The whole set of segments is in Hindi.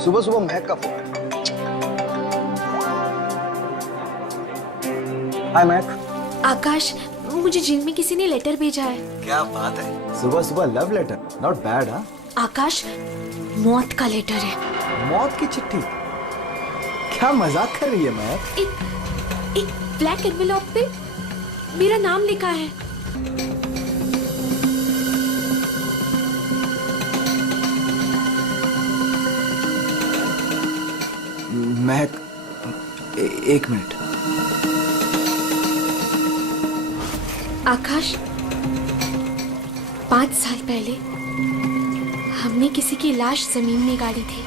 सुबह सुबह महक का फोन है। हाय महक। आकाश, मुझे जेल में किसी ने लेटर भेजा है। क्या बात है, सुबह सुबह लव लेटर, नॉट बैड। हाँ, आकाश, मौत का लेटर है। मौत की चिट्ठी? क्या मजाक कर रही है महक? एक ब्लैक एनवेलप पे मेरा नाम लिखा है। महक, एक मिनट। आकाश, 5 साल पहले हमने किसी की लाश जमीन में गाड़ी थी,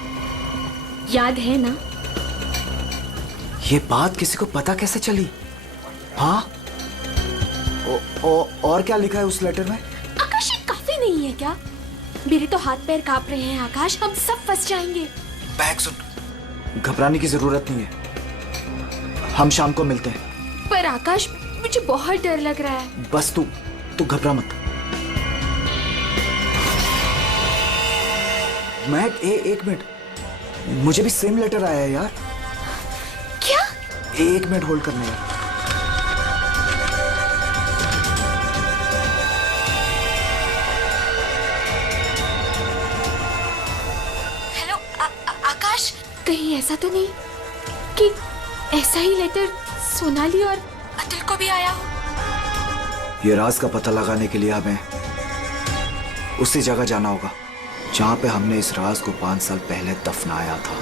याद है ना? ये बात किसी को पता कैसे चली? हाँ, और क्या लिखा है उस लेटर में? आकाश, ये काफी नहीं है क्या? मेरे तो हाथ पैर कांप रहे हैं आकाश, हम सब फंस जाएंगे। महक सुन, घबराने की जरूरत नहीं है, हम शाम को मिलते हैं। पर आकाश, मुझे बहुत डर लग रहा है। बस तू घबरा मत। महक, एक मिनट, मुझे भी सेम लेटर आया है यार। क्या? एक मिनट होल्ड करना यार। हेलो आकाश, कहीं ऐसा तो नहीं कि ऐसा ही लेटर सोनाली और अतुल को भी आया हो? ये राज का पता लगाने के लिए हमें उसी जगह जाना होगा जहां पे हमने इस राज को 5 साल पहले दफनाया था।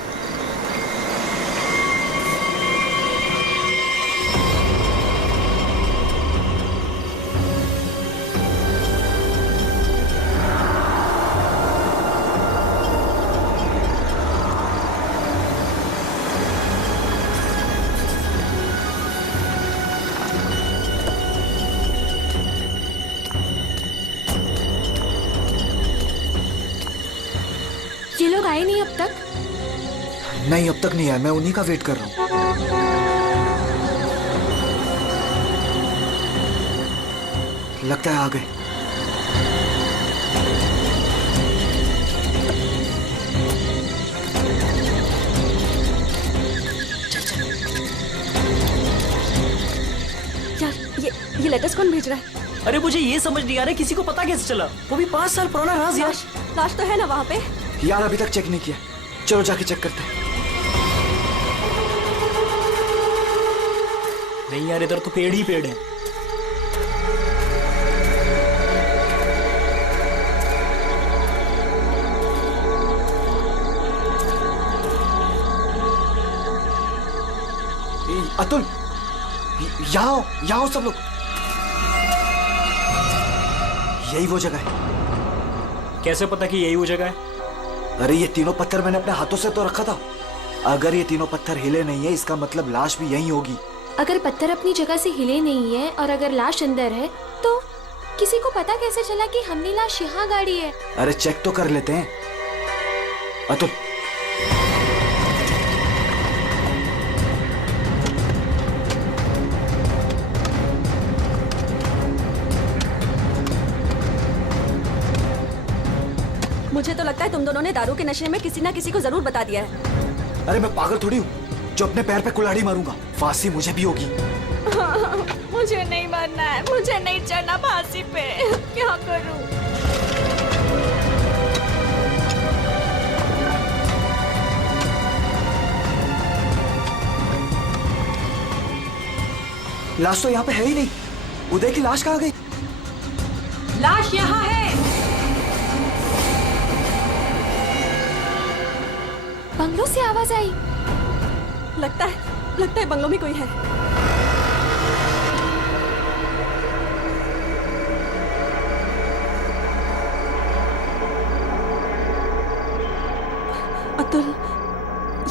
ये लोग आए नहीं अब तक? नहीं, अब तक नहीं आया, मैं उन्हीं का वेट कर रहा हूं। लगता है आ गए। यार, ये लेटर्स कौन भेज रहा है? अरे मुझे ये समझ नहीं आ रहा किसी को पता कैसे चला, वो भी 5 साल पुराना राज यार। लाश तो है ना वहाँ पे? यार अभी तक चेक नहीं किया, चलो जाके चेक करते हैं। नहीं यार, इधर तो पेड़ ही पेड़ है। अतुल, यहाँ आओ सब लोग। यही वो जगह है। कैसे पता कि यही वो जगह है? अरे ये तीनों पत्थर मैंने अपने हाथों से तो रखा था। अगर ये तीनों पत्थर हिले नहीं है, इसका मतलब लाश भी यहीं होगी। अगर पत्थर अपनी जगह से हिले नहीं है और अगर लाश अंदर है, तो किसी को पता कैसे चला कि हमने लाश यहाँ गाड़ी है? अरे चेक तो कर लेते हैं। अतुल, मुझे तो लगता है तुम दोनों ने दारू के नशे में किसी ना किसी को जरूर बता दिया है। अरे मैं पागल थोड़ी हूँ जो अपने पैर पे कुल्हाड़ी मारूंगा। फांसी मुझे भी होगी। मुझे नहीं मरना है, मुझे नहीं चढ़ना फांसी पे। क्या करूं? लाश तो यहाँ पे है ही नहीं। उदय की लाश कहाँ गई? लाश यहाँ है। बंगलों से आवाज आई। लगता है बंगलों में कोई है। अतुल,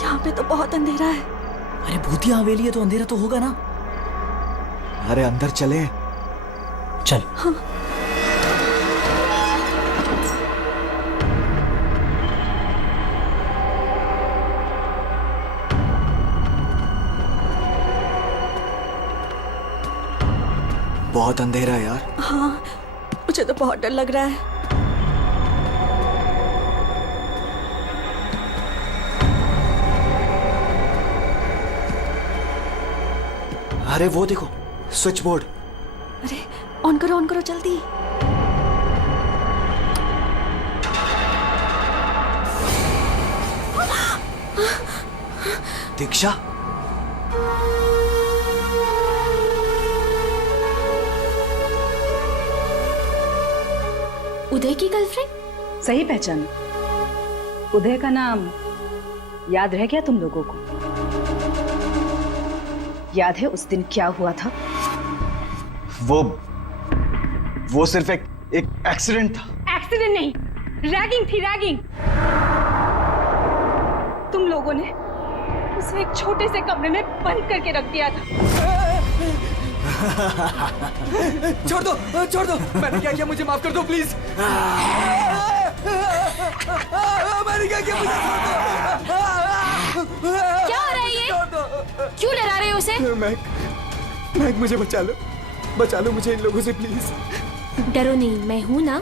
यहाँ पे तो बहुत अंधेरा है। अरे भूतिया हवेली है तो अंधेरा तो होगा ना। अरे अंदर चले। चल। हाँ। बहुत अंधेरा है यार। हाँ, मुझे तो बहुत डर लग रहा है। अरे वो देखो, स्विच बोर्ड। अरे ऑन करो जल्दी। दीक्षा, उदय की गर्लफ्रेंड? सही पहचान। उदय का नाम याद रह गया तुम लोगों को? याद है उस दिन क्या हुआ था? वो सिर्फ एक एक्सीडेंट था। एक्सीडेंट नहीं, रैगिंग थी, रैगिंग। तुम लोगों ने उसे एक छोटे से कमरे में बंद करके रख दिया था। छोड़ दो, मैंने क्या किया, मुझे माफ कर दो प्लीज। मैंने क्या किया, मुझे छोड़ दो। क्या हो रहा है ये? क्यों डरा रहे हो उसे? मैक, मुझे बचा लो मुझे इन लोगों से प्लीज। डरो नहीं, मैं हूं ना।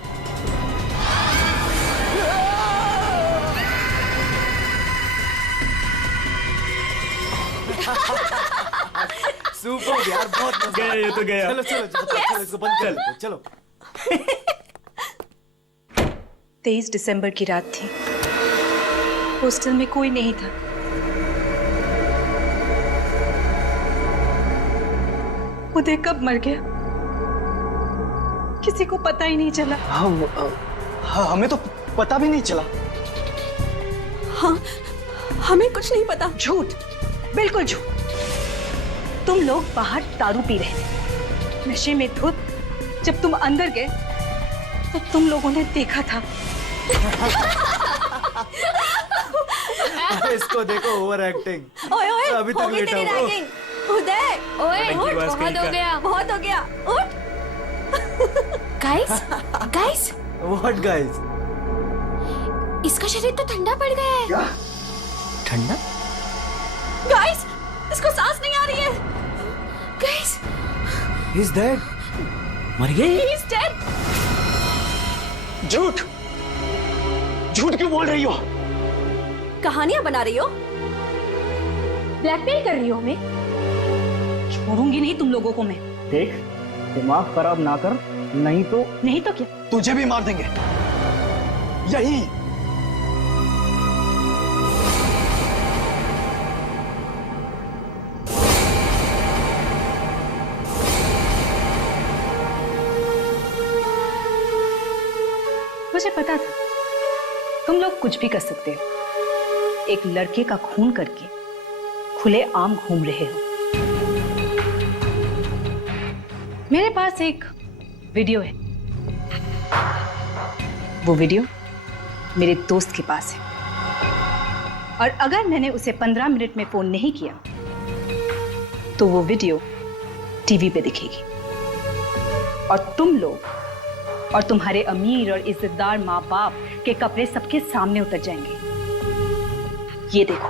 सुपर यार, बहुत मजा गया ये तो गया। चलो इसको बंद कर लो, चलो। 23 दिसंबर की रात थी। हॉस्टल में कोई नहीं था। उदय कब मर गया किसी को पता ही नहीं चला। हाँ, हमें तो पता भी नहीं चला। हाँ, हमें कुछ नहीं पता। झूठ, बिल्कुल झूठ। तुम लोग बाहर दारू पी रहे थे, नशे में धुत। जब तुम अंदर गए तो तुम लोगों ने देखा था। इसको देखो, ओवर एक्टिंग। ओए अभी तक हो गई लेटा तेरी हुआ। रैगिंग। उदय, ओए की आवाज बहुत कहीं हो का। गया। बहुत हो गया, उठ। Guys, what guys? इसका शरीर तो ठंडा पड़ गया है। ठंडा? गाइस, इसको सांस नहीं आ रही है। Guys, He's dead. मर गए? He is dead. झूठ क्यों बोल रही हो? कहानियां बना रही हो? ब्लैकमेल कर रही हो हमें? छोड़ूंगी नहीं तुम लोगों को मैं। देख, दिमाग खराब ना कर, नहीं तो क्या? तुझे भी मार देंगे यही। मुझे पता था तुम लोग कुछ भी कर सकते हो। एक लड़के का खून करके खुले आम घूम रहे हो। मेरे पास एक वीडियो है। वो वीडियो मेरे दोस्त के पास है, और अगर मैंने उसे 15 मिनट में फोन नहीं किया तो वो वीडियो टीवी पे दिखेगी, और तुम लोग और तुम्हारे अमीर और इज्जतदार माँ बाप के कपड़े सबके सामने उतर जाएंगे। ये देखो।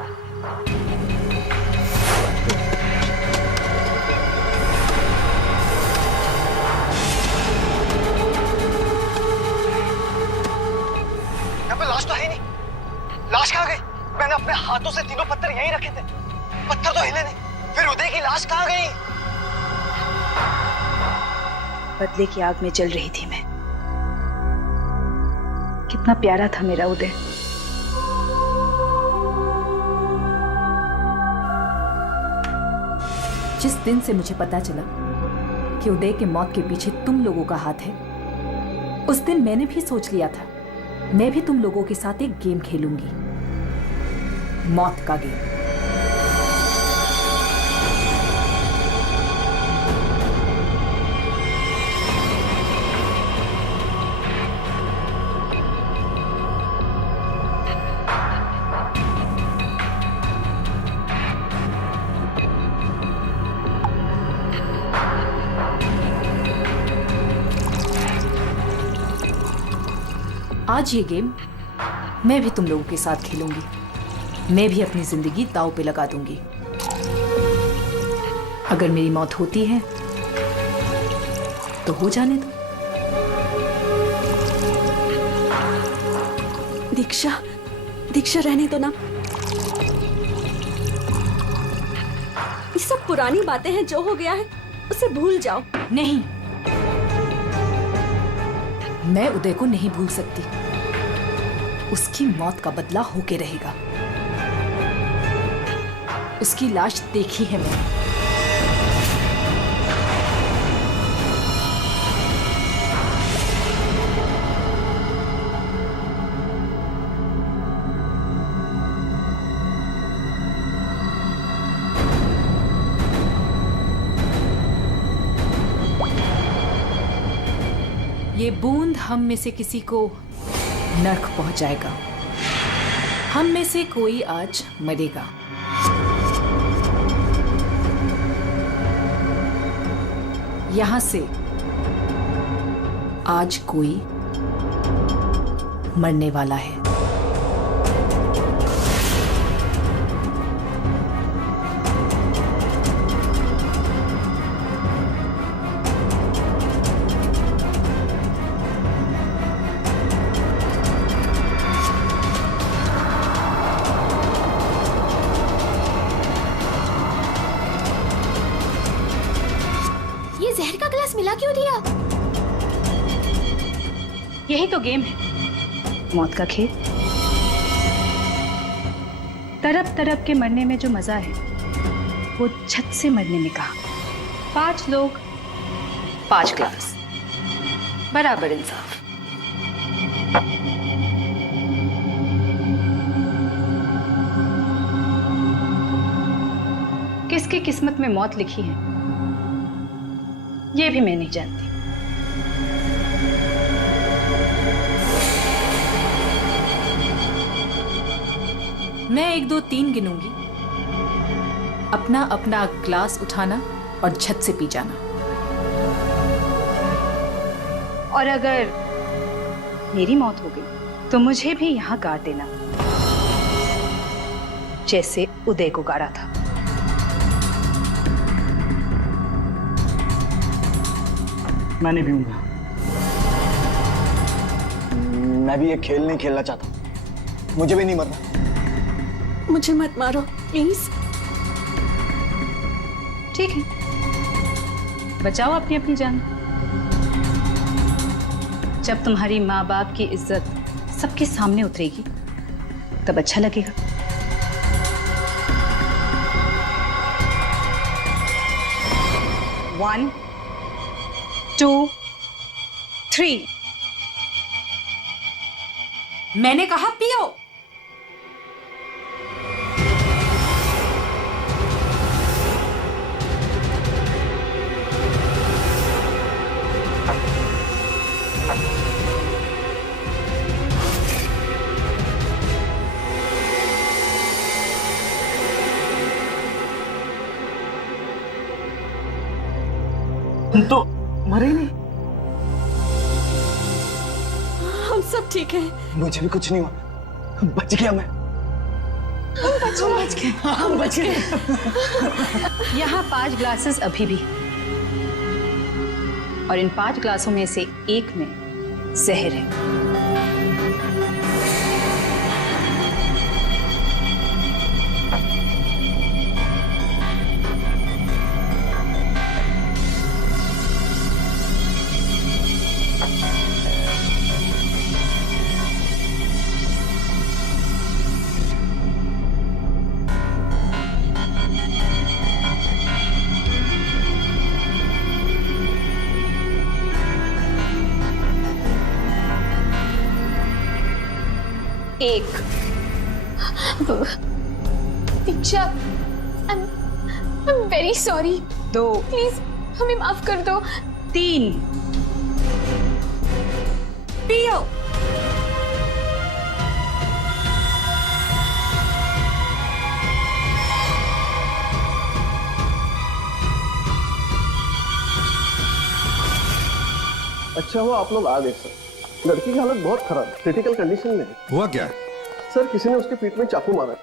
यहाँ पे लाश तो है नहीं। लाश कहाँ गई? मैंने अपने हाथों से तीनों पत्थर यहीं रखे थे, पत्थर तो हिले नहीं। फिर उदय की लाश कहाँ गई? बदले की आग में जल रही थी मैं। कितना प्यारा था मेरा उदय। जिस दिन से मुझे पता चला कि उदय के मौत के पीछे तुम लोगों का हाथ है, उस दिन मैंने भी सोच लिया था मैं भी तुम लोगों के साथ एक गेम खेलूंगी, मौत का गेम। आज ये गेम मैं भी तुम लोगों के साथ खेलूंगी। मैं भी अपनी जिंदगी दांव पे लगा दूंगी। अगर मेरी मौत होती है तो हो जाने दो। दीक्षा रहने दो ना। ये सब पुरानी बातें हैं, जो हो गया है उसे भूल जाओ। नहीं, मैं उदय को नहीं भूल सकती। उसकी मौत का बदला होके रहेगा। उसकी लाश देखी है मैंने। ये बूंद हम में से किसी को नर्क पहुंचाएगा। हम में से कोई आज मरेगा। यहां से आज कोई मरने वाला है। ये जहर का गिलास मिला क्यों दिया? यही तो गेम है, मौत का खेल। तरप तरप के मरने में जो मजा है वो छत से मरने में कहा। 5 लोग 5 ग्लास, बराबर इंसाफ। किसकी किस्मत में मौत लिखी है ये भी मैं नहीं जानती। मैं 1 2 3 गिनूंगी। अपना अपना ग्लास उठाना और छत से पी जाना। और अगर मेरी मौत हो गई तो मुझे भी यहाँ गाड़ देना, जैसे उदय को गाड़ा था। मैं नहीं पीऊंगा। मैं भी ये खेल नहीं खेलना चाहता। मुझे भी नहीं मरना। मुझे मत मारो प्लीज। ठीक है, बचाओ अपनी अपनी जान। जब तुम्हारी माँ बाप की इज्जत सबके सामने उतरेगी तब अच्छा लगेगा। One, 2, 3। मैंने कहा पियो। तुम तो मरे ही नहीं। हम सब ठीक हैं। मुझे भी कुछ नहीं हुआ। बच गया मैं। हम बच गए। यहाँ 5 ग्लासेस अभी भी, और इन 5 ग्लासों में से एक में जहर है। एक, दीक्षा, I'm very sorry. 2, प्लीज हमें माफ कर दो। 3। पियो। अच्छा हुआ आप लोग आ गए सर। लड़की की हालत बहुत खराब, क्रिटिकल कंडीशन में है। हुआ क्या? सर किसी ने उसके पीठ में चाकू मारा।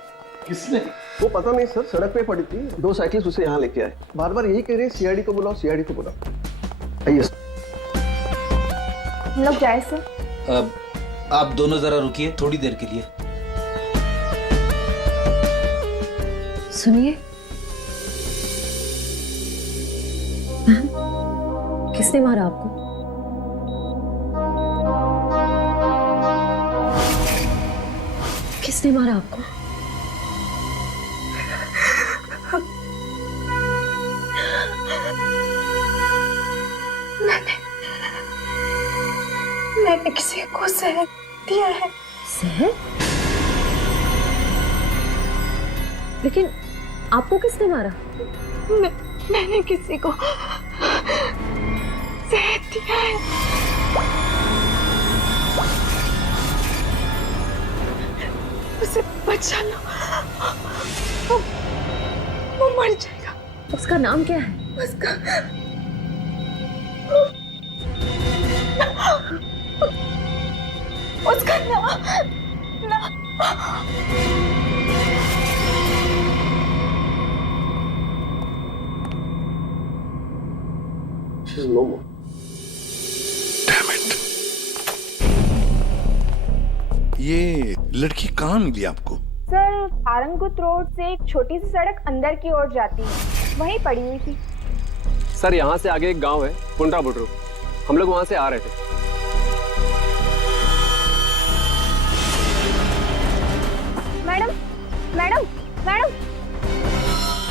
किसने? वो पता नहीं सर, सड़क पे पड़ी थी। 2 साइकिल्स उसे यहाँ लेके आए। बार बार यही कह रहे हैं सीआईडी को बुलाओ, सीआईडी को बुलाओ। आइए सर। लोग जाए सर। आप दोनों जरा रुकिए थोड़ी देर के लिए। सुनिए, किसने मारा आपको? किसने मारा आपको? मैंने किसी को जहर दिया है। जहर? लेकिन आपको किसने मारा? मैंने किसी को जहर दिया है। उसे बचा लो, वो मर जाएगा। उसका नाम क्या है? उसका नाम She's no more. ये लड़की कहाँ मिली आपको? सर, आरंगुत रोड से एक छोटी सी सड़क अंदर की ओर जाती है, वहीं पड़ी हुई थी। सर, यहाँ से आगे एक गांव है, कुंडा बुटरू। हम लोग वहां से आ रहे थे। मैडम, मैडम, मैडम,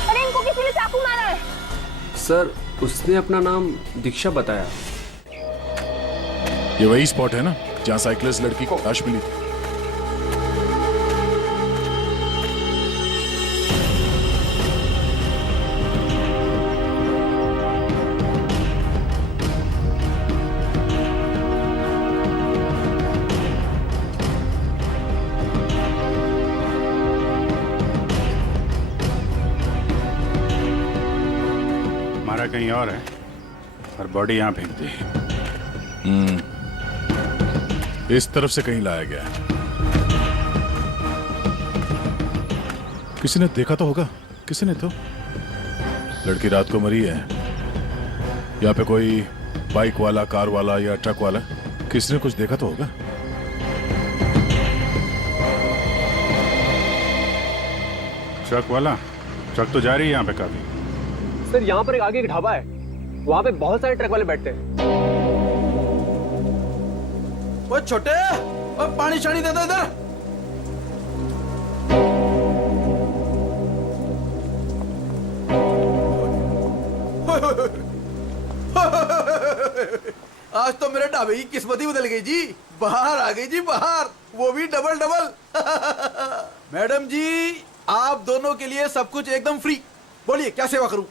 अरे इनको किसी ने चाकू मारा है। सर, उसने अपना नाम दीक्षा बताया। ये वही स्पॉट है ना जहाँ साइकिलिस्ट लड़की को लाश मिली थी? मारा कहीं और है और बॉडी यहाँ फेंक दी। इस तरफ से कहीं लाया गया है। किसी ने देखा तो होगा। किसी ने तो। लड़की रात को मरी है। यहाँ पे कोई बाइक वाला, कार वाला या ट्रक वाला, किसी ने कुछ देखा तो होगा। ट्रक वाला? ट्रक तो जा रही है यहाँ पे काफी। सर, यहाँ पर एक आगे एक ढाबा है, वहाँ पे बहुत सारे ट्रक वाले बैठते हैं। वो छोटे, वो पानी शानी दे दो इधर। आज तो मेरे ढाबे की किस्मत ही बदल गई जी। बाहर आ गई जी, बाहर, वो भी डबल डबल। मैडम जी, आप दोनों के लिए सब कुछ एकदम फ्री। बोलिए क्या सेवा करूं?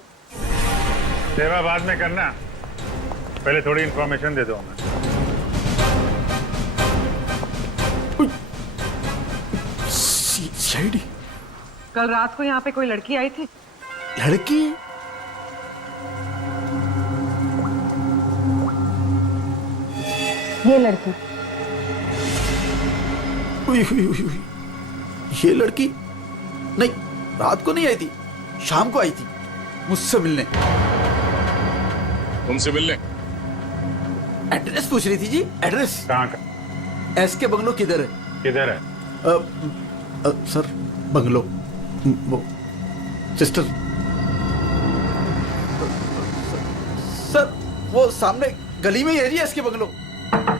सेवा बाद में करना, पहले थोड़ी इंफॉर्मेशन दे दो हमें। सीआईडी? कल रात को यहाँ पे कोई लड़की आई थी। लड़की? ये लड़की। ये लड़की? नहीं, रात को नहीं आई थी, शाम को आई थी मुझसे मिलने। तुमसे मिलने? एड्रेस पूछ रही थी जी। एड्रेस कहाँ का? एसके बंगलो किधर है? किधर है? सर, बंगलो वो सिस्टर। सर, वो सामने गली में ही है जी एसके बंगलो।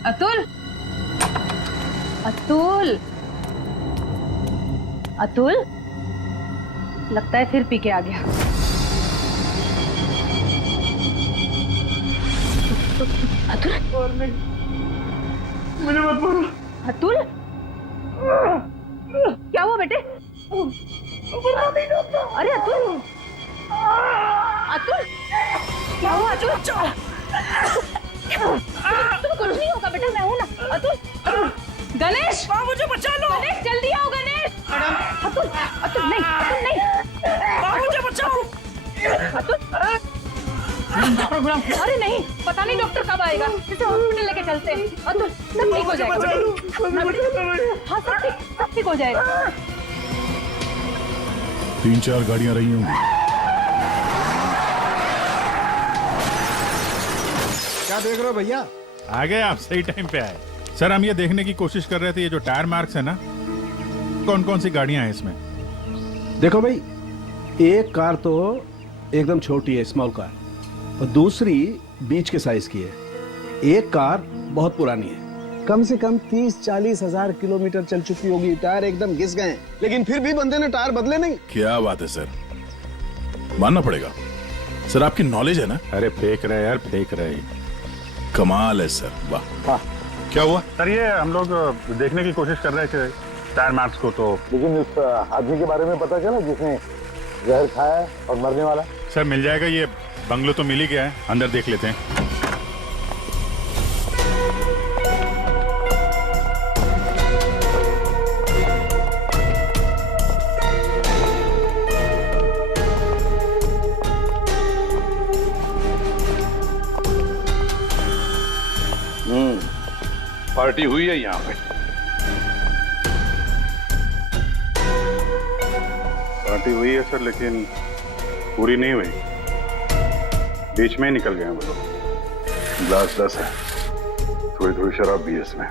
अतुल, अतुल, अतुल, लगता है फिर पी के आ गया। अतुल, मुझे मत मारो। अतुल, क्या हुआ बेटे? अरे अतुल, अतुल, क्या हुआ अतुल? तुम कुछ नहीं होगा बेटा, मैं हूं ना। अतुल, गणेश, मुझे बचा लो। गणेश, जल्दी आओ गणेश। अतुल, अतुल नहीं, अतुल नहीं, मुझे बचाओ। अतुल, अरे नहीं, पता नहीं डॉक्टर कब आएगा, इसे हॉस्पिटल लेके चलते हैं। अतुल, सब ठीक हो जाएगा। हाँ, सब ठीक हो जाएगा। 3-4 गाड़ियां रही होंगी। क्या देख रहे हो भैया? आ गए आप, सही टाइम पे आए। सर, हम ये देखने की कोशिश कर रहे थे, ये जो टायर मार्क्स है ना, कौन कौन सी गाड़ियां हैं इसमें? देखो भाई, एक कार तो एकदम छोटी है, स्मॉल कार, और दूसरी बीच के साइज की है। एक कार बहुत पुरानी है, कम से कम 30-40 हजार किलोमीटर चल चुकी होगी, टायर एकदम घिस गए, लेकिन फिर भी बंदे ने टायर बदले नहीं। क्या बात है सर, मानना पड़ेगा सर, आपकी नॉलेज है ना। अरे फेंक रहे यार, फेंक रहे। कमाल है सर, वाह। क्या हुआ सर? ये हम लोग देखने की कोशिश कर रहे थे टायर मार्क्स को, तो लेकिन उस आदमी के बारे में पता चला जिसने जहर खाया है और मरने वाला? सर मिल जाएगा, ये बंगलो तो मिल ही गया है, अंदर देख लेते हैं। पार्टी हुई है यहाँ पे। पार्टी हुई है सर, लेकिन पूरी नहीं हुई, बीच में ही निकल गए हैं वो लोग। ग्लास 10 है, थोड़ी थोड़ी शराब भी है इसमें।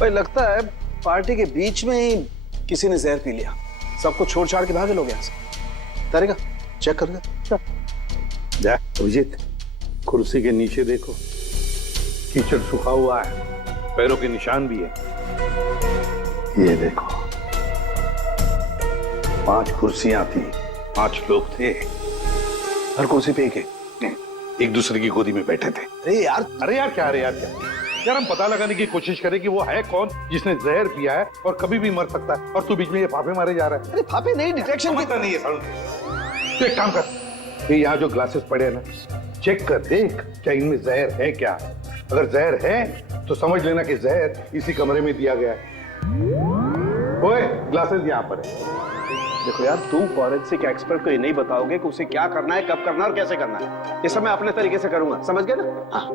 भाई लगता है पार्टी के बीच में ही किसी ने जहर पी लिया, सबको छोड़ छाड़ के भागे लोग यहाँ से। तारिका चेक कर ले। जा अभिजीत, कुर्सी के नीचे देखो, कीचड़ सूखा हुआ है, पैरों के निशान भी है। ये देखो, 5 कुर्सियां थी, 5 लोग थे, हर कुर्सी पे एक दूसरे की गोदी में बैठे थे। अरे यार क्या यार, हम पता लगाने की कोशिश करें कि वो है कौन जिसने जहर पिया है और कभी भी मर सकता है, और तू बीच में ये फाफे मारे जा रहा है। अरे फाफे नहीं, डिटेक्शन पता नहीं है साउंड। तो एक काम कर, ये यहाँ जो ग्लासेस पड़े हैं ना, चेक कर देख क्या इनमें जहर है क्या। अगर जहर है तो समझ लेना कि जहर इसी कमरे में दिया गया है। ओए, ग्लासेस यहाँ पर है। देखो यार, तुम फॉरेंसिक एक्सपर्ट को ये नहीं बताओगे कि उसे क्या करना है, कब करना है और कैसे करना है। ये सब मैं अपने तरीके से करूंगा, समझ गए ना? हाँ,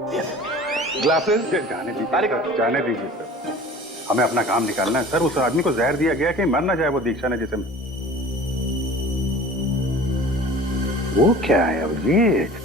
ग्लासेस जाने दीजिए, जाने दीजिए सर, हमें अपना काम निकालना है। सर उस आदमी को जहर दिया गया कि मर ना जाए वो दीक्षा ने जिसे। वो क्या है अभिजीत?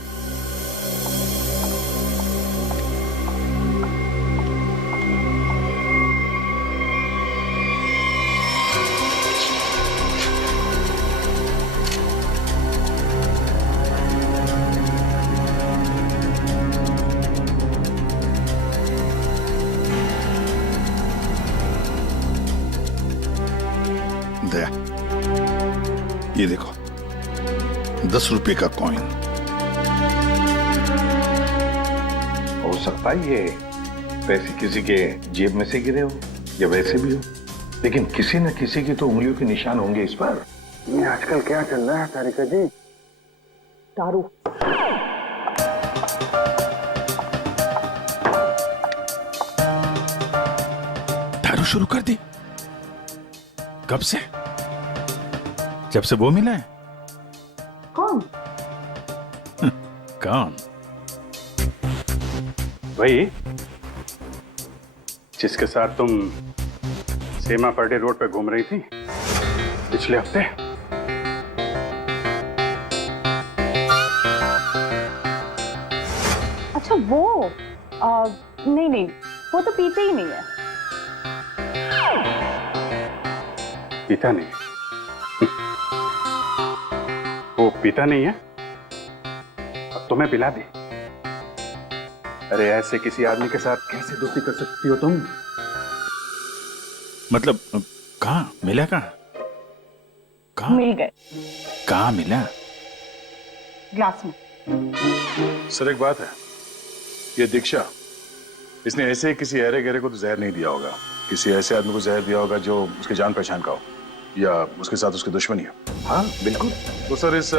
दया, ये देखो 10 रुपए का कॉइन। हो सकता है ये पैसे किसी के जेब में से गिरे हो या वैसे भी हो, लेकिन किसी न किसी की तो उंगलियों के निशान होंगे इस पर। ये आजकल क्या चल रहा है तारिका जी? दारू। दारू शुरू कर दी? कब से? जब से वो मिला है? कौन? कौन? वही जिसके साथ तुम सेमा पर्डे रोड पे घूम रही थी पिछले हफ्ते। अच्छा वो नहीं वो तो पीते ही नहीं है। पीता नहीं? वो पीता नहीं है? अब तुम्हें पिला दे। अरे ऐसे किसी आदमी के साथ कैसे दोस्ती कर सकती हो तुम? मतलब कहाँ मिला? कहाँ मिल गए। कहाँ मिला? ग्लास में। सर एक बात है, ये दीक्षा, इसने ऐसे किसी अहरे गहरे को तो जहर नहीं दिया होगा, किसी ऐसे आदमी को जहर दिया होगा जो उसके जान पहचान का हो या उसके साथ उसकी दुश्मनी हो। हाँ बिल्कुल। तो सर इस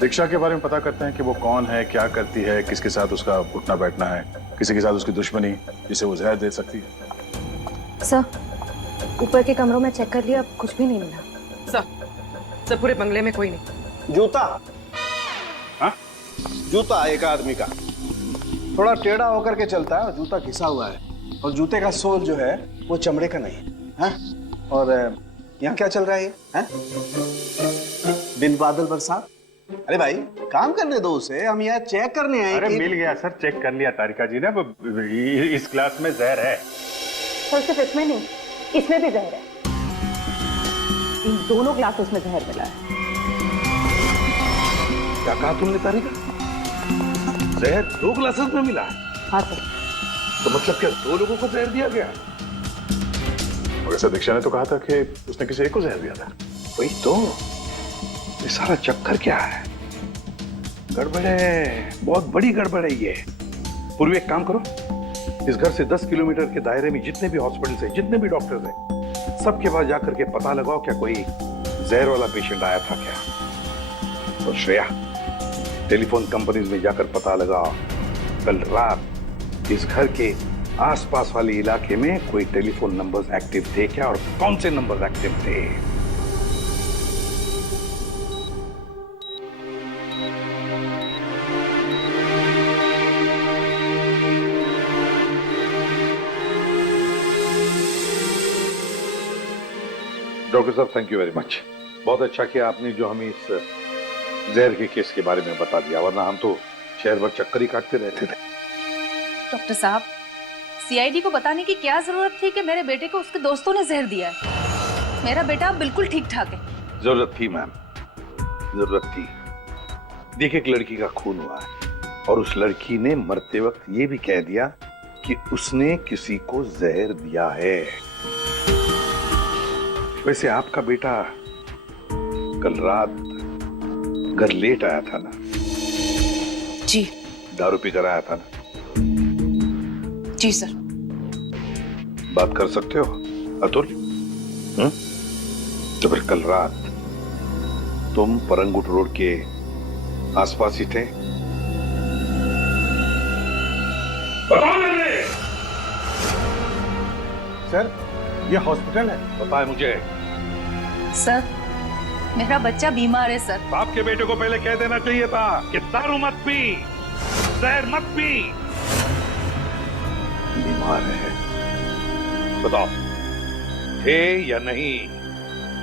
दीक्षा के बारे में पता करते हैं कि वो कौन है, क्या करती है, किसके साथ उसका उठना बैठना है, किसी के साथ उसकी दुश्मनी जिसे वो जहर दे सकती है। सर ऊपर के कमरों में चेक कर लिया, कुछ भी नहीं मिला। सर पूरे बंगले में कोई नहीं। जूता? हाँ? जूता एक आदमी का थोड़ा टेढ़ा होकर के चलता है और जूता घिसा हुआ है, और जूते का सोल जो है वो चमड़े का नहीं है। और यहाँ क्या चल रहा है? दिन बादल बरसात। अरे भाई काम करने दो उसे, हम यहाँ चेक करने आए। अरे मिल गया सर, चेक कर लिया तारिका जी ने, इस ग्लास में जहर है। सर सिर्फ इसमें नहीं, इसमें भी जहर है। इन दोनों ग्लासेस में जहर मिला है। क्या कहा तुमने तारिका? जहर 2 ग्लासेस में मिला है? हाँ सर। तो मतलब क्या 2 लोगों को जहर दिया गया? वैसे दीक्षा ने तो कहा था कि उसने किसी एक को जहर दिया था। वही तो, ये सारा चक्कर क्या है? गड़बड़ है, बहुत बड़ी गड़बड़ है ये। पूर्वी एक काम करो, इस घर से 10 किलोमीटर के दायरे में जितने भी हॉस्पिटल्स हैं, जितने भी डॉक्टर्स हैं, सबके पास जाकर के पता लगाओ क्या कोई जहर वाला पेशेंट आया था क्या। और श्रेया, टेलीफोन कंपनीज में जाकर पता लगाओ कल रात इस घर के आसपास वाले इलाके में कोई टेलीफोन नंबर्स एक्टिव थे क्या और कौन से नंबर्स एक्टिव थे। डॉक्टर साहब, थैंक यू वेरी मच। बहुत अच्छा किया आपने जो हमें इस जहर के केस के बारे में बता दिया, वरना हम तो शहर भर चक्कर ही काटते रहते थे। डॉक्टर साहब, सीआईडी को बताने की क्या जरूरत थी कि मेरे बेटे को उसके दोस्तों ने जहर दिया है? मेरा बेटा बिल्कुल ठीक ठाक है। जरूरत थी मैम, जरूरत थी। देखिए, एक लड़की का खून हुआ है और उस लड़की ने मरते वक्त ये भी कह दिया कि उसने किसी को जहर दिया है। वैसे आपका बेटा कल रात घर लेट आया था ना? जी। दारू पी कर आया था ना? जी सर। बात कर सकते हो अतुल? तो फिर कल रात तुम परंगुट रोड के आसपास ही थे? सर, ये हॉस्पिटल है। पता है मुझे। सर, मेरा बच्चा बीमार है सर। आपके बेटे को पहले कह देना चाहिए था कि दारू मत पी, जहर मत पी। बीमार है, बताओ थे या नहीं?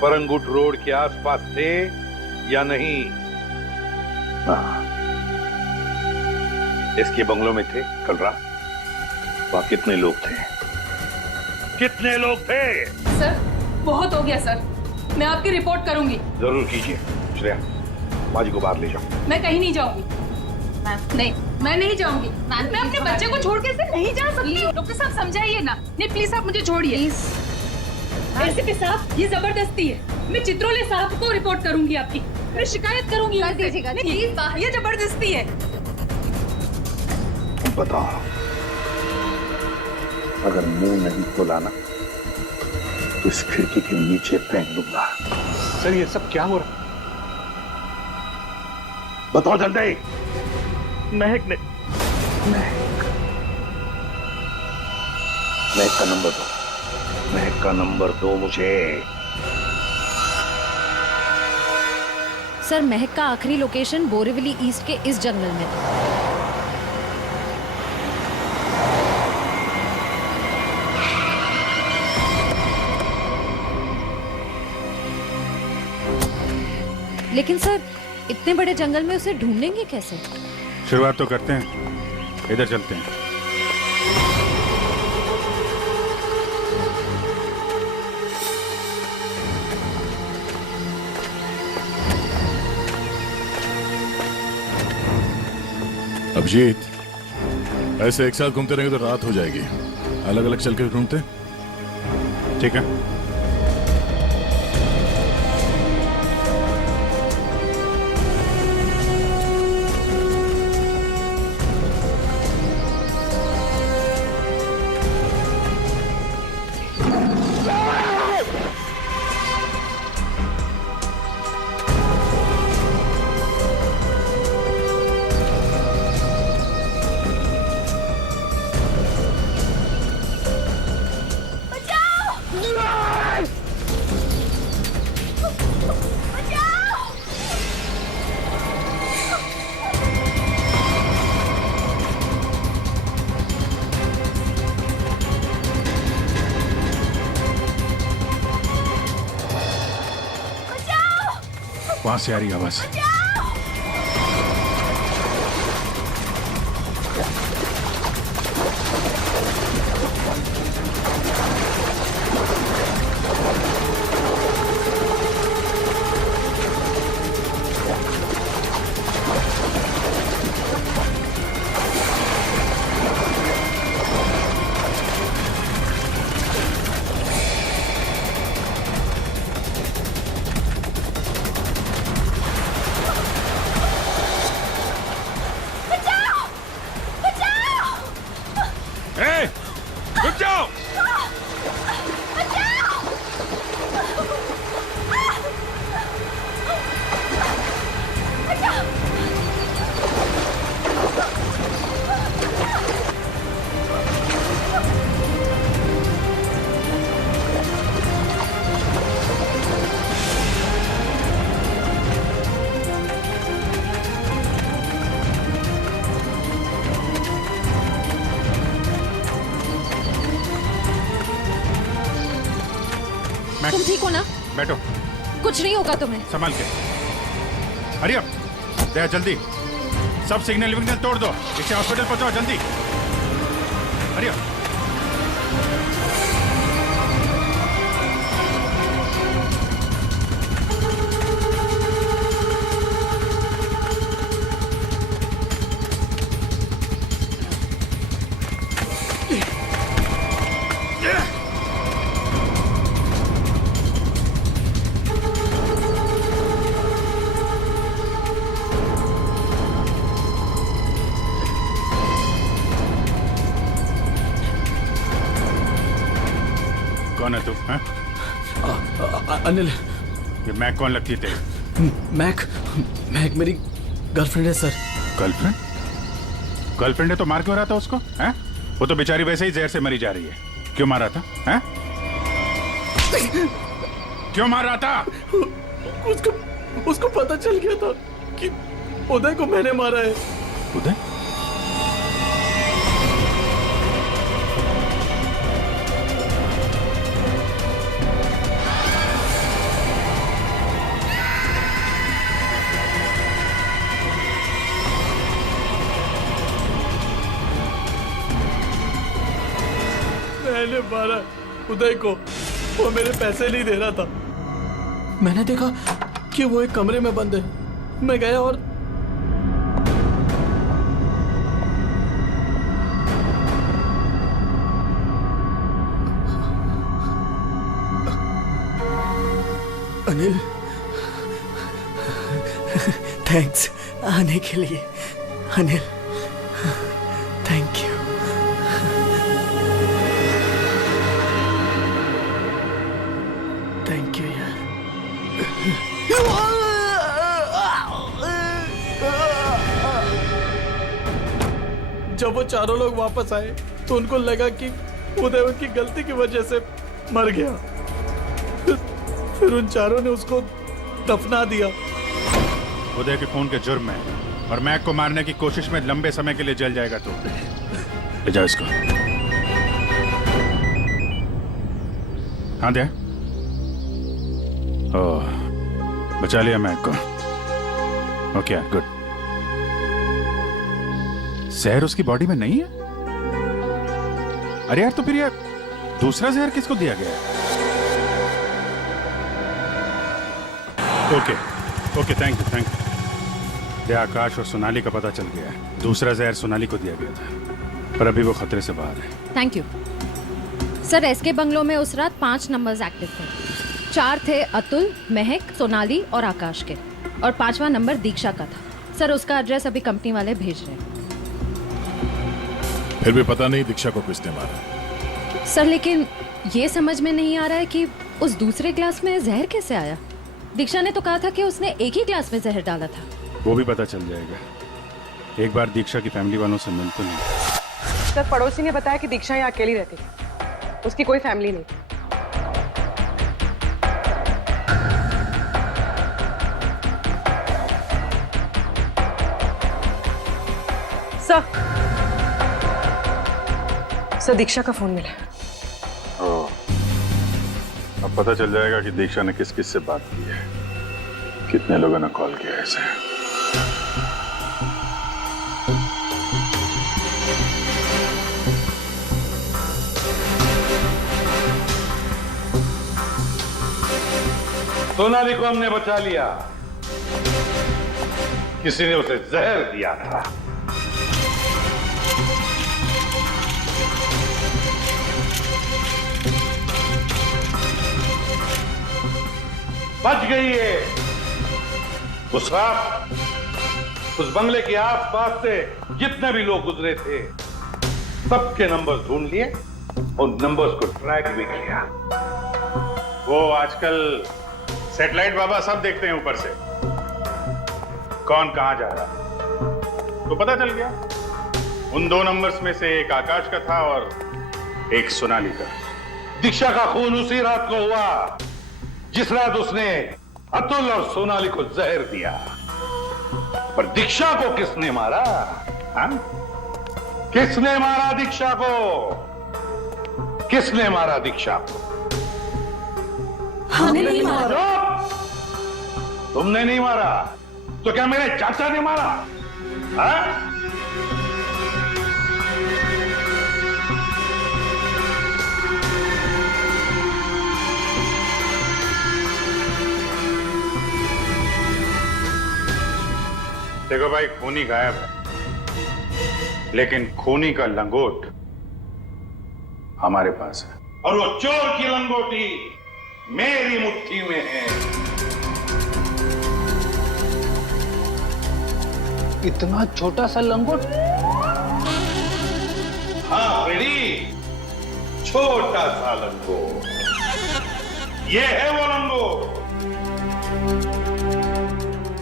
परंगुट रोड के आसपास थे या नहीं? हाँ, इसके बंगलों में थे कल रात। वहां कितने लोग थे? कितने लोग थे? सर, बहुत हो गया सर, मैं आपकी रिपोर्ट करूंगी। जरूर कीजिए। श्रेया, माजी को बाहर ले जाओ। मैं कहीं नहीं जाऊंगी। नहीं, मैं नहीं जाऊंगी। मैं अपने बच्चे को छोड़ के ऐसे नहीं जा सकती। डॉक्टर साहब, समझाइए ना। नहीं, प्लीज आप मुझे छोड़िए। एसीपी साहब, ये जबरदस्ती है। मैं चित्रोले साहब को रिपोर्ट करूंगी आपकी। मैं शिकायत करूंगी। कर दीजिएगा प्लीज। ये जबरदस्ती है। बताओ, अगर मुंह नहीं खोला ना तो इस खिड़की के नीचे फेंक दूंगा। सर, ये सब क्या हो रहा है? बताओ जल्दी। महक ने महक का नंबर दो। महक का नंबर दो मुझे। सर, महक का आखिरी लोकेशन बोरीवली ईस्ट के इस जंगल में। लेकिन सर, इतने बड़े जंगल में उसे ढूंढेंगे कैसे? शुरुआत तो करते हैं, इधर चलते हैं। अभिजीत, ऐसे एक साथ घूमते रहेंगे तो रात हो जाएगी। अलग अलग चल के ढूंढते। ठीक है। वहां से आ रही आवाज। तुम ठीक हो ना? बैठो। कुछ नहीं होगा तुम्हें। संभाल के। हरी अप, दया जल्दी। सब सिग्नल विग्नल तोड़ दो, इसे हॉस्पिटल पहुंचाओ जल्दी। Hurry up. कौन है तू? अनिल। ये मैक कौन लगती है तेरी? मैक मेरी गर्लफ्रेंड है सर। गर्लफ्रेंड? गर्लफ्रेंड है तो मार क्यों रहा था उसको? हैं? वो तो बेचारी वैसे ही जहर से मरी जा रही है। क्यों मार रहा था? हैं? क्यों मार रहा था? उसको पता चल गया था कि उदय को मैंने मारा है। उदय? मैंने मारा उदय को। वो मेरे पैसे नहीं दे रहा था। मैंने देखा कि वो एक कमरे में बंद है। मैं गया और अनिल, थैंक्स आने के लिए। Anil, thank you. Thank you यार। जब वो चारों लोग वापस आए तो उनको लगा कि उदय उनकी गलती की वजह से मर गया। फिर उन चारों ने उसको दफना दिया। उदय के खून के जुर्म में और मैक को मारने की कोशिश में लंबे समय के लिए जल जाएगा तू। ले जाओ इसको। हाँ दे। ओह, बचा लिया मैक को। Okay, good. जहर उसकी बॉडी में नहीं है? अरे यार, तो फिर यार दूसरा जहर किसको दिया गया है? Okay, thank you. ये आकाश और सोनाली का पता चल गया है। दूसरा जहर सोनाली को दिया गया था, पर अभी वो खतरे से बाहर है। Thank you sir. SK bungalow में उस रात 5 नंबर्स एक्टिव थे। 4 थे अतुल, महक, सोनाली और आकाश के, और 5वां नंबर दीक्षा का था। सर उसका एड्रेस अभी कंपनी वाले भेज रहे हैं। फिर भी पता नहीं दीक्षा को किसने मारा। सर लेकिन ये समझ में नहीं आ रहा है कि उस दूसरे ग्लास में जहर कैसे आया। दीक्षा ने तो कहा था कि उसने एक ही ग्लास में जहर डाला था। वो भी पता चल जाएगा। एक बार दीक्षा की फैमिली वालों से मिल तो नहीं। सर पड़ोसी ने बताया कि दीक्षा यहाँ अकेली रहती है, उसकी कोई फैमिली नहीं। सर दीक्षा का फोन मिला। अब पता चल जाएगा कि दीक्षा ने किस किस से बात की है, कितने लोगों ने कॉल किया है इसे। सोनाली को हमने बचा लिया। किसी ने उसे जहर दिया था। बच गई है। उस रात उस बंगले के आसपास से जितने भी लोग गुजरे थे सबके नंबर्स ढूंढ लिए और नंबर्स को ट्रैक भी किया। वो आजकल सैटेलाइट बाबा सब देखते हैं ऊपर से, कौन कहां जा रहा है। तो पता चल गया उन 2 नंबर्स में से एक आकाश का था और एक सोनाली का। दीक्षा का खून उसी रात को हुआ जिस रात उसने अतुल और सोनाली को जहर दिया। पर दीक्षा को किसने मारा? हाँ? किसने मारा दीक्षा को? किसने मारा दीक्षा को? हमने नहीं मारा। तुमने नहीं मारा तो क्या मेरे चाचा ने मारा? हाँ? देखो भाई, खूनी गायब है, लेकिन खूनी का लंगोट हमारे पास है, और वो चोर की लंगोटी मेरी मुट्ठी में है। इतना छोटा सा लंगोट? हाँ बेटी, छोटा सा लंगोट। ये है वो लंगोट।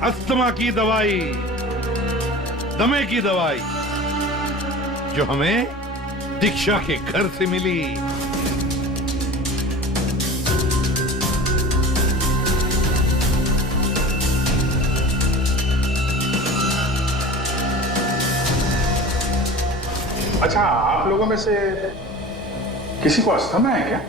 अस्थमा की दवाई, दमे की दवाई, जो हमें दीक्षा के घर से मिली। अच्छा, आप लोगों में से किसी को अस्थमा है क्या?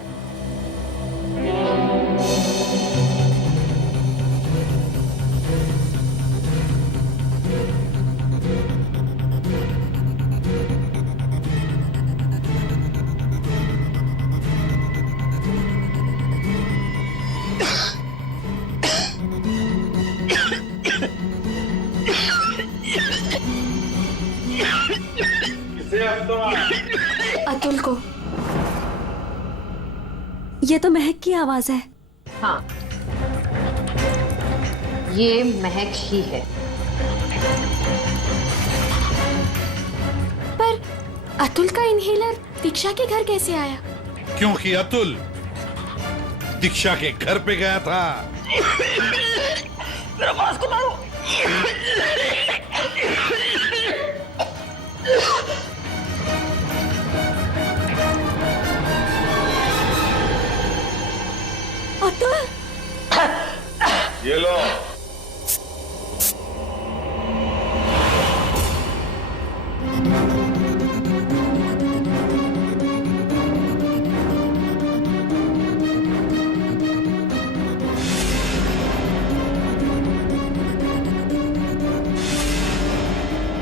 अतुल को। ये तो महक की आवाज है। हाँ, ये महक ही है। पर अतुल का इनहेलर दीक्षा के घर कैसे आया? क्योंकि अतुल दीक्षा के घर पे गया था। मेरा मास्क को मारो। अतुल, ये लो।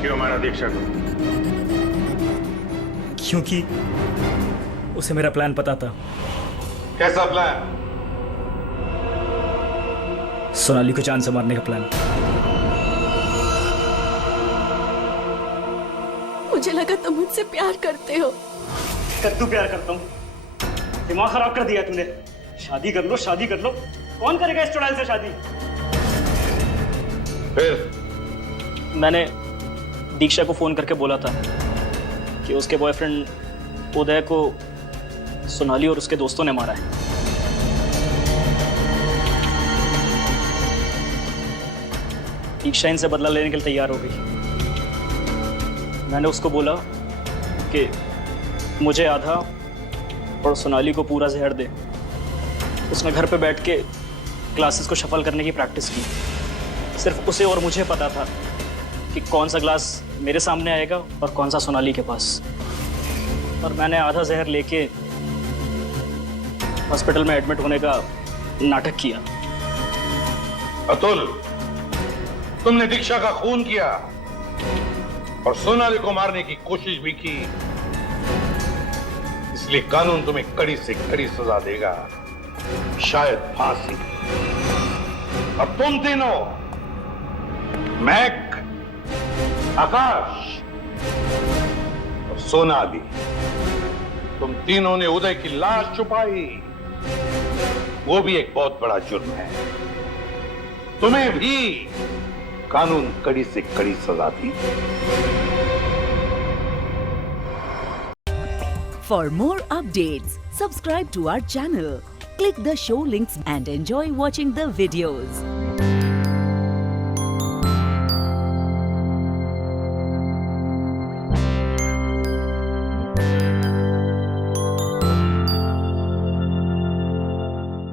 क्यों मारा दीक्षा को? क्योंकि उसे मेरा प्लान पता था। कैसा प्लान? सोनाली को जान से मारने का प्लान। मुझे लगा तुम मुझसे प्यार करते हो। कद्दू प्यार करता हूँ। दिमाग खराब कर दिया तूने। शादी कर लो, शादी कर लो। कौन करेगा इस चुड़ैल से शादी? फिर मैंने दीक्षा को फोन करके बोला था कि उसके बॉयफ्रेंड उदय को सोनाली और उसके दोस्तों ने मारा है। दीक्षा इनसे बदला लेने के लिए तैयार हो गई। मैंने उसको बोला कि मुझे आधा और सोनाली को पूरा जहर दे। उसने घर पे बैठ के ग्लासेस को शफल करने की प्रैक्टिस की। सिर्फ उसे और मुझे पता था कि कौन सा ग्लास मेरे सामने आएगा और कौन सा सोनाली के पास। और मैंने आधा जहर लेके हॉस्पिटल में एडमिट होने का नाटक किया। अतुल, तुमने दीक्षा का खून किया और सोनाली को मारने की कोशिश भी की, इसलिए कानून तुम्हें कड़ी से कड़ी सजा देगा, शायद फांसी। और तुम तीनों, महक, आकाश और सोनाली, तुम तीनों ने उदय की लाश छुपाई। वो भी एक बहुत बड़ा जुर्म है। तुम्हें भी कानून कड़ी से कड़ी सजा दी। For more updates, subscribe to our channel, click the show links and enjoy watching the videos.